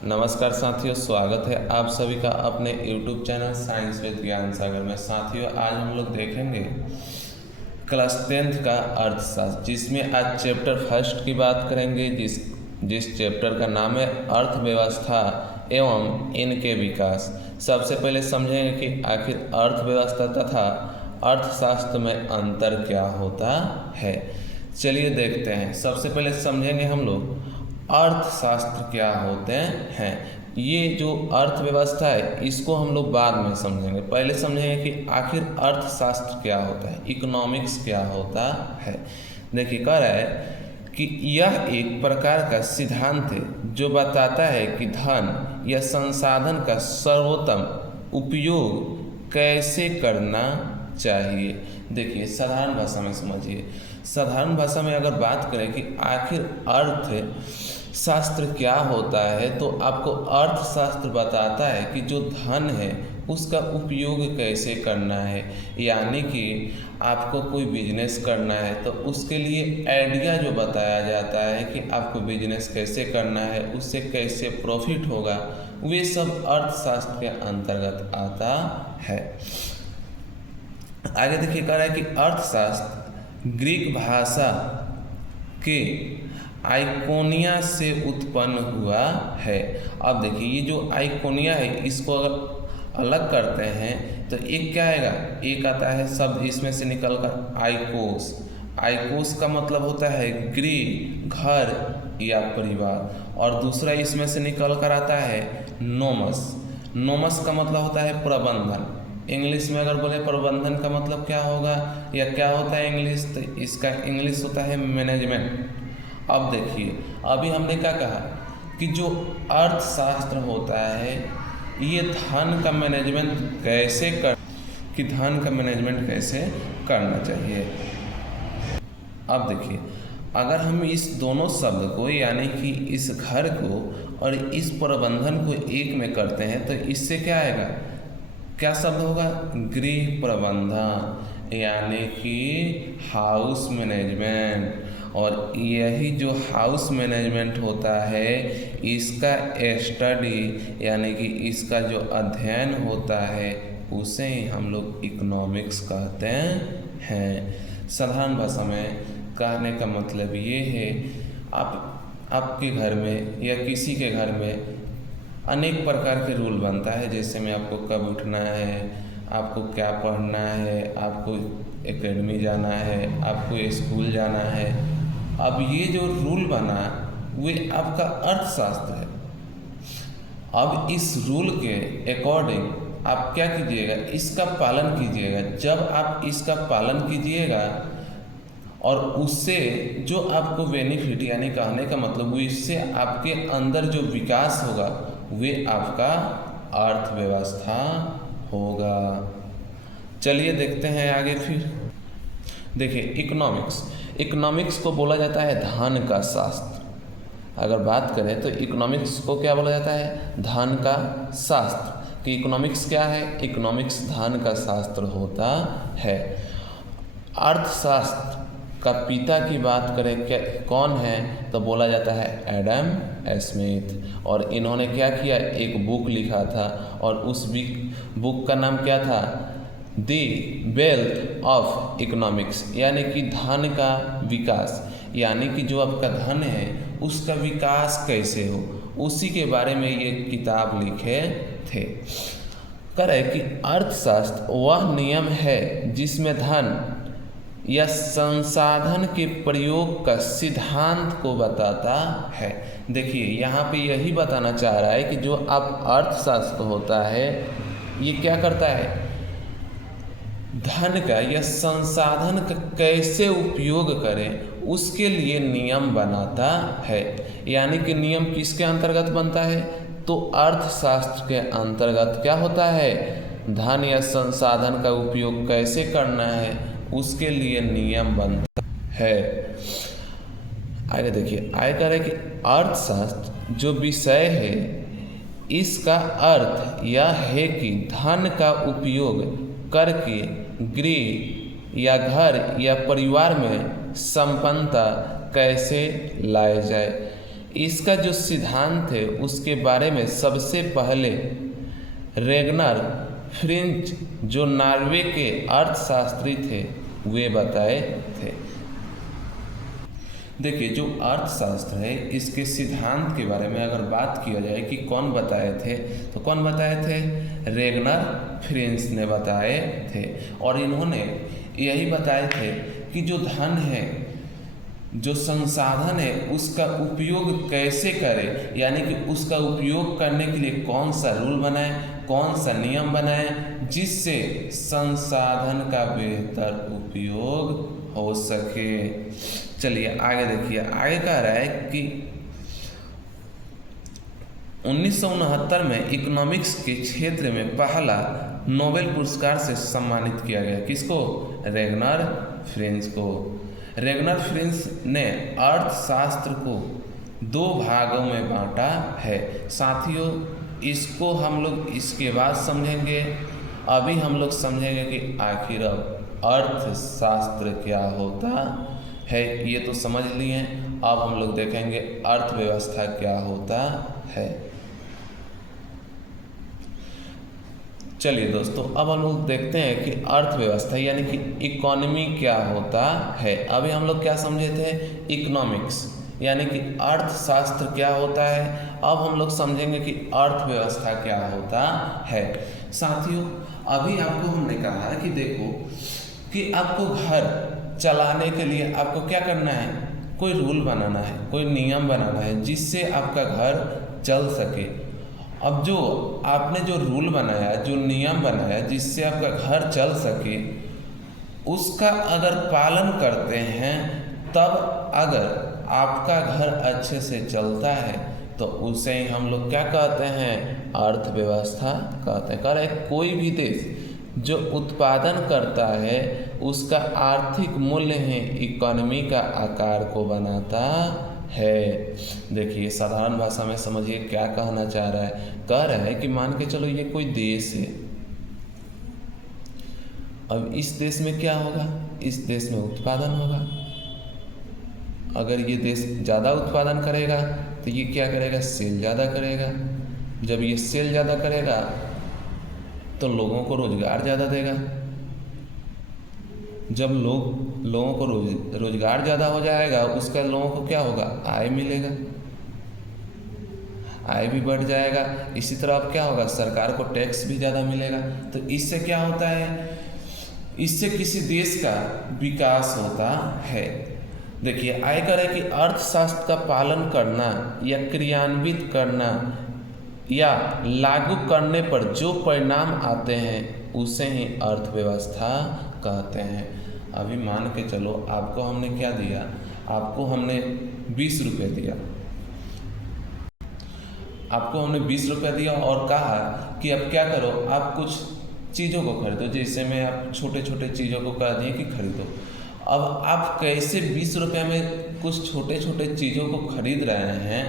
नमस्कार साथियों, स्वागत है आप सभी का अपने YouTube चैनल साइंस विद ज्ञान सागर में। साथियों, आज हम लोग देखेंगे क्लास 10th का अर्थशास्त्र, जिसमें आज चैप्टर फर्स्ट की बात करेंगे, जिस चैप्टर का नाम है अर्थव्यवस्था एवं इनके विकास। सबसे पहले समझेंगे कि आखिर अर्थव्यवस्था तथा अर्थशास्त्र में अंतर क्या होता है। चलिए देखते हैं। सबसे पहले समझेंगे हम लोग अर्थशास्त्र क्या होते हैं। ये जो अर्थव्यवस्था है इसको हम लोग बाद में समझेंगे। पहले समझेंगे कि आखिर अर्थशास्त्र क्या होता है, इकोनॉमिक्स क्या होता है। देखिए, कह रहा है कि यह एक प्रकार का सिद्धांत है जो बताता है कि धन या संसाधन का सर्वोत्तम उपयोग कैसे करना चाहिए। देखिए, साधारण भाषा में समझिए। साधारण भाषा में अगर बात करें कि आखिर अर्थशास्त्र क्या होता है, तो आपको अर्थशास्त्र बताता है कि जो धन है उसका उपयोग कैसे करना है। यानी कि आपको कोई बिजनेस करना है तो उसके लिए आइडिया जो बताया जाता है कि आपको बिजनेस कैसे करना है, उससे कैसे प्रॉफिट होगा, वे सब अर्थशास्त्र के अंतर्गत आता है। आगे देखिए, कह रहा है कि अर्थशास्त्र ग्रीक भाषा के आइकोनिया से उत्पन्न हुआ है। अब देखिए, ये जो आइकोनिया है इसको अगर अलग करते हैं तो एक क्या आएगा, एक आता है शब्द इसमें से निकल कर आइकोस। आइकोस का मतलब होता है गृह, घर या परिवार, और दूसरा इसमें से निकल कर आता है नोमस। नोमस का मतलब होता है प्रबंधन। इंग्लिश में अगर बोले प्रबंधन का मतलब क्या होगा या क्या होता है इंग्लिश, तो इसका इंग्लिश होता है मैनेजमेंट। अब देखिए, अभी हमने क्या कहा कि जो अर्थशास्त्र होता है ये धन का मैनेजमेंट कैसे करना चाहिए। अब देखिए, अगर हम इस दोनों शब्द को यानी कि इस घर को और इस प्रबंधन को एक में करते हैं तो इससे क्या आएगा, क्या शब्द होगा, गृह प्रबंधन यानी कि हाउस मैनेजमेंट। और यही जो हाउस मैनेजमेंट होता है इसका स्टडी यानी कि इसका जो अध्ययन होता है उसे ही हम लोग इकोनॉमिक्स कहते हैं। साधारण भाषा में कहने का मतलब ये है, आपके घर में या किसी के घर में अनेक प्रकार के रूल बनता है, जैसे में आपको कब उठना है, आपको क्या पढ़ना है, आपको एकेडमी जाना है, आपको स्कूल जाना है। अब ये जो रूल बना वे आपका अर्थशास्त्र है। अब इस रूल के अकॉर्डिंग आप क्या कीजिएगा, इसका पालन कीजिएगा। जब आप इसका पालन कीजिएगा और उससे जो आपको बेनिफिट यानी कहने का मतलब वो इससे आपके अंदर जो विकास होगा वे आपका अर्थव्यवस्था होगा। चलिए देखते हैं आगे। फिर देखिए, इकोनॉमिक्स को बोला जाता है धन का शास्त्र। अगर बात करें तो इकोनॉमिक्स को क्या बोला जाता है, धन का शास्त्र। कि इकोनॉमिक्स क्या है, इकोनॉमिक्स धन का शास्त्र होता है। अर्थशास्त्र का पिता की बात करें क्या कौन है, तो बोला जाता है एडम स्मिथ। और इन्होंने क्या किया, एक बुक लिखा था और उस बुक का नाम क्या था, द वेल्थ ऑफ इकोनॉमिक्स, यानी कि धन का विकास। यानी कि जो आपका धन है उसका विकास कैसे हो, उसी के बारे में ये किताब लिखे थे। कह रहे कि अर्थशास्त्र वह नियम है जिसमें धन या संसाधन के प्रयोग का सिद्धांत को बताता है। देखिए, यहाँ पे यही बताना चाह रहा है कि जो आप अर्थशास्त्र होता है ये क्या करता है, धन का या संसाधन का कैसे उपयोग करें उसके लिए नियम बनाता है। यानी कि नियम किसके अंतर्गत बनता है, तो अर्थशास्त्र के अंतर्गत क्या होता है, धन या संसाधन का उपयोग कैसे करना है उसके लिए नियम बनता है। आगे देखिए, आगे कह रहे कि अर्थशास्त्र जो विषय है इसका अर्थ यह है कि धन का उपयोग करके गृह या घर या परिवार में संपन्नता कैसे लाए जाए। इसका जो सिद्धांत है उसके बारे में सबसे पहले रेगनर फ्रिंच जो नॉर्वे के अर्थशास्त्री थे वे बताए थे। देखिए, जो अर्थशास्त्र है इसके सिद्धांत के बारे में अगर बात किया जाए कि कौन बताए थे, तो कौन बताए थे? रेगनर फ्रिंच ने बताए थे। और इन्होंने यही बताए थे कि जो धन है, जो संसाधन है, उसका उपयोग कैसे करें, यानी कि उसका उपयोग करने के लिए कौन सा रूल बनाए, कौन सा नियम बनाए, जिससे संसाधन का बेहतर उपयोग हो सके। चलिए आगे देखिए, आगे कह रहा है कि 1969 में इकोनॉमिक्स के क्षेत्र में पहला नोबेल पुरस्कार से सम्मानित किया गया। किसको? रेगनर फ्रिंच को। रेगनर फ्रिंच ने अर्थशास्त्र को 2 भागों में बांटा है। साथियों, इसको हम लोग इसके बाद समझेंगे। अभी हम लोग समझेंगे कि आखिर अर्थशास्त्र क्या होता है। ये तो समझ लिए, अब हम लोग देखेंगे अर्थव्यवस्था क्या होता है। चलिए दोस्तों, अब हम लोग देखते हैं कि अर्थव्यवस्था यानी कि इकोनॉमी क्या होता है। अभी हम लोग क्या समझे थे? इकोनॉमिक्स यानी कि अर्थशास्त्र क्या होता है। अब हम लोग समझेंगे कि अर्थव्यवस्था क्या होता है। साथियों, अभी आपको हमने कहा कि देखो कि आपको घर चलाने के लिए आपको क्या करना है? कोई रूल बनाना है, कोई नियम बनाना है, जिससे आपका घर चल सके। अब जो आपने जो रूल बनाया, जो नियम बनाया, जिससे आपका घर चल सके, उसका अगर पालन करते हैं, तब अगर आपका घर अच्छे से चलता है तो उसे ही हम लोग क्या कहते हैं? अर्थव्यवस्था कहते हैं। कह रहे कोई भी देश जो उत्पादन करता है उसका आर्थिक मूल्य ही इकोनॉमी का आकार को बनाता है। देखिए, साधारण भाषा में समझिए क्या कहना चाह रहा है। कह रहा है कि मान के चलो ये कोई देश है। अब इस देश में क्या होगा? इस देश में उत्पादन होगा। अगर ये देश ज़्यादा उत्पादन करेगा तो ये क्या करेगा? सेल ज़्यादा करेगा। जब ये सेल ज़्यादा करेगा तो लोगों को रोज़गार ज़्यादा देगा। जब लोगों को रोज़गार ज़्यादा हो जाएगा, उसका लोगों को क्या होगा? आय मिलेगा, आय भी बढ़ जाएगा। इसी तरह अब क्या होगा? सरकार को टैक्स भी ज़्यादा मिलेगा। तो इससे क्या होता है? इससे किसी देश का विकास होता है। देखिए, आयकर है कि अर्थशास्त्र का पालन करना या क्रियान्वित करना या लागू करने पर जो परिणाम आते हैं उसे ही अर्थव्यवस्था कहते हैं। अभी मान के चलो आपको हमने क्या दिया? आपको हमने 20 रुपये दिया। आपको हमने 20 रुपये दिया और कहा कि अब क्या करो, आप कुछ चीज़ों को खरीदो। जैसे मैं आप छोटे छोटे चीज़ों को कह दिए कि खरीदो। अब आप कैसे 20 रुपये में कुछ छोटे छोटे चीज़ों को खरीद रहे हैं,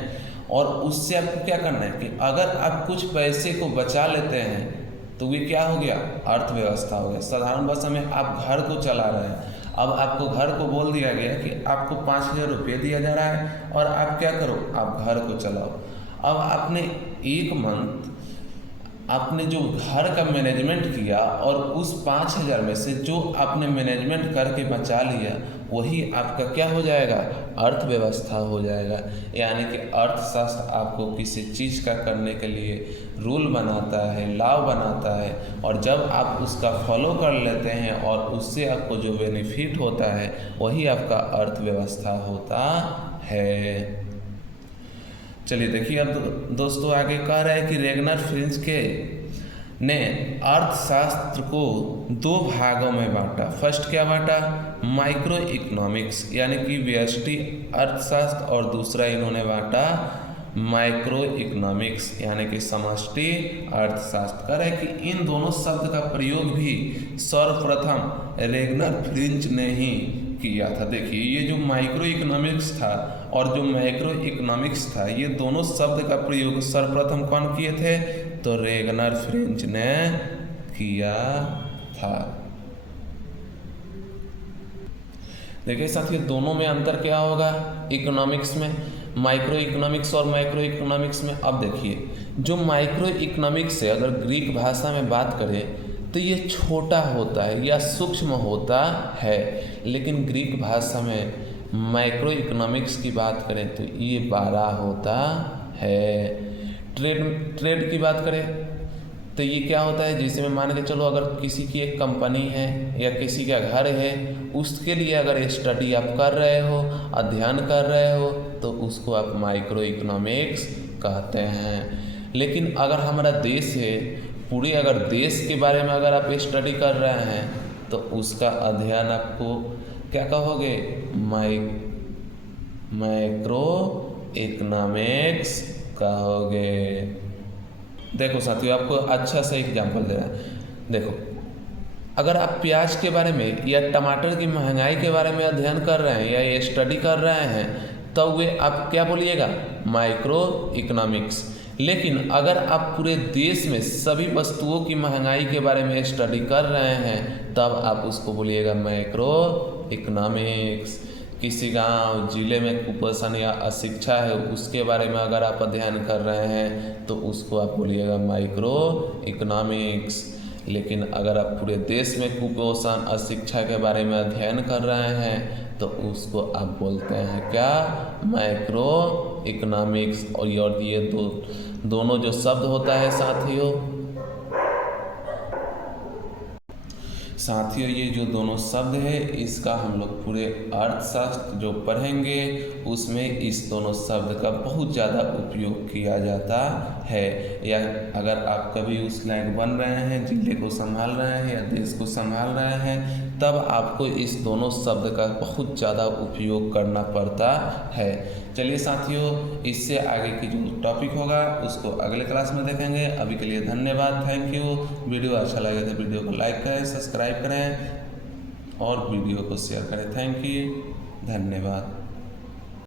और उससे आपको क्या करना है कि अगर आप कुछ पैसे को बचा लेते हैं तो ये क्या हो गया? अर्थव्यवस्था हो गया। साधारण भाषा में आप घर को चला रहे हैं। अब आपको घर को बोल दिया गया कि आपको 5,000 रुपये दिया जा रहा है और आप क्या करो? आप घर को चलाओ। अब आपने एक मंथ आपने जो घर का मैनेजमेंट किया और उस 5,000 में से जो आपने मैनेजमेंट करके बचा लिया, वही आपका क्या हो जाएगा? अर्थव्यवस्था हो जाएगा। यानी कि अर्थशास्त्र आपको किसी चीज़ का करने के लिए रूल बनाता है, लॉ बनाता है, और जब आप उसका फॉलो कर लेते हैं और उससे आपको जो बेनिफिट होता है वही आपका अर्थव्यवस्था होता है। चलिए देखिए, अब दोस्तों आगे कह रहा है कि रेगनर फ्रिंच ने अर्थशास्त्र को 2 भागों में बांटा। फर्स्ट क्या बांटा? माइक्रो इकोनॉमिक्स यानी कि व्यष्टि अर्थशास्त्र, और दूसरा इन्होंने बांटा माइक्रो इकोनॉमिक्स यानी कि समष्टि अर्थशास्त्र। कह रहा है कि इन दोनों शब्द का प्रयोग भी सर्वप्रथम रेगनर फ्रिंच ने ही किया था। देखिए, ये जो माइक्रो इकोनॉमिक्स था और जो मैक्रो इकोनॉमिक्स था, ये दोनों शब्द का प्रयोग सर्वप्रथम कौन किए थे? तो रेगनर फ्रिंच ने किया था। देखिए साथियों, दोनों में अंतर क्या होगा? इकोनॉमिक्स में माइक्रो इकोनॉमिक्स और मैक्रो इकोनॉमिक्स में। अब देखिए, जो माइक्रो इकोनॉमिक्स है अगर ग्रीक भाषा में बात करें तो ये छोटा होता है या सूक्ष्म होता है, लेकिन ग्रीक भाषा में मैक्रो इकोनॉमिक्स की बात करें तो ये बड़ा होता है। ट्रेड की बात करें तो ये क्या होता है, जैसे मैं मान के चलो अगर किसी की एक कंपनी है या किसी का घर है, उसके लिए अगर स्टडी आप कर रहे हो, अध्ययन कर रहे हो, तो उसको आप माइक्रो इकोनॉमिक्स कहते हैं। लेकिन अगर हमारा देश है, पूरे अगर देश के बारे में अगर आप स्टडी कर रहे हैं तो उसका अध्ययन आपको क्या कहोगे, मैक्रो इकोनॉमिक्स कहोगे। देखो साथियों, आपको अच्छा सा एग्जाम्पल दे रहा है। देखो, अगर आप प्याज के बारे में या टमाटर की महंगाई के बारे में अध्ययन कर रहे हैं या ये स्टडी कर रहे हैं, तो वे आप क्या बोलिएगा, माइक्रो इकोनॉमिक्स। लेकिन अगर आप पूरे देश में सभी वस्तुओं की महंगाई के बारे में स्टडी कर रहे हैं, तब आप उसको बोलिएगा मैक्रो इकोनॉमिक्स। किसी गांव जिले में कुपोषण या अशिक्षा है, उसके बारे में अगर आप अध्ययन कर रहे हैं तो उसको आप बोलिएगा माइक्रो इकोनॉमिक्स। लेकिन अगर आप पूरे देश में कुपोषण अशिक्षा के बारे में अध्ययन कर रहे हैं तो उसको आप बोलते हैं क्या, मैक्रो इकोनॉमिक्स। और ये दोनों जो शब्द होता है साथियों, ये जो दोनों शब्द है इसका हम लोग पूरे अर्थशास्त्र जो पढ़ेंगे उसमें इस दोनों शब्द का बहुत ज़्यादा उपयोग किया जाता है। या अगर आप कभी उस लायक बन रहे हैं, जिले को संभाल रहे हैं या देश को संभाल रहे हैं, तब आपको इस दोनों शब्द का बहुत ज़्यादा उपयोग करना पड़ता है। चलिए साथियों, इससे आगे की जो टॉपिक होगा उसको अगले क्लास में देखेंगे। अभी के लिए धन्यवाद, थैंक यू। वीडियो अच्छा लगे तो वीडियो को लाइक करें, सब्सक्राइब करें और वीडियो को शेयर करें। थैंक यू, धन्यवाद।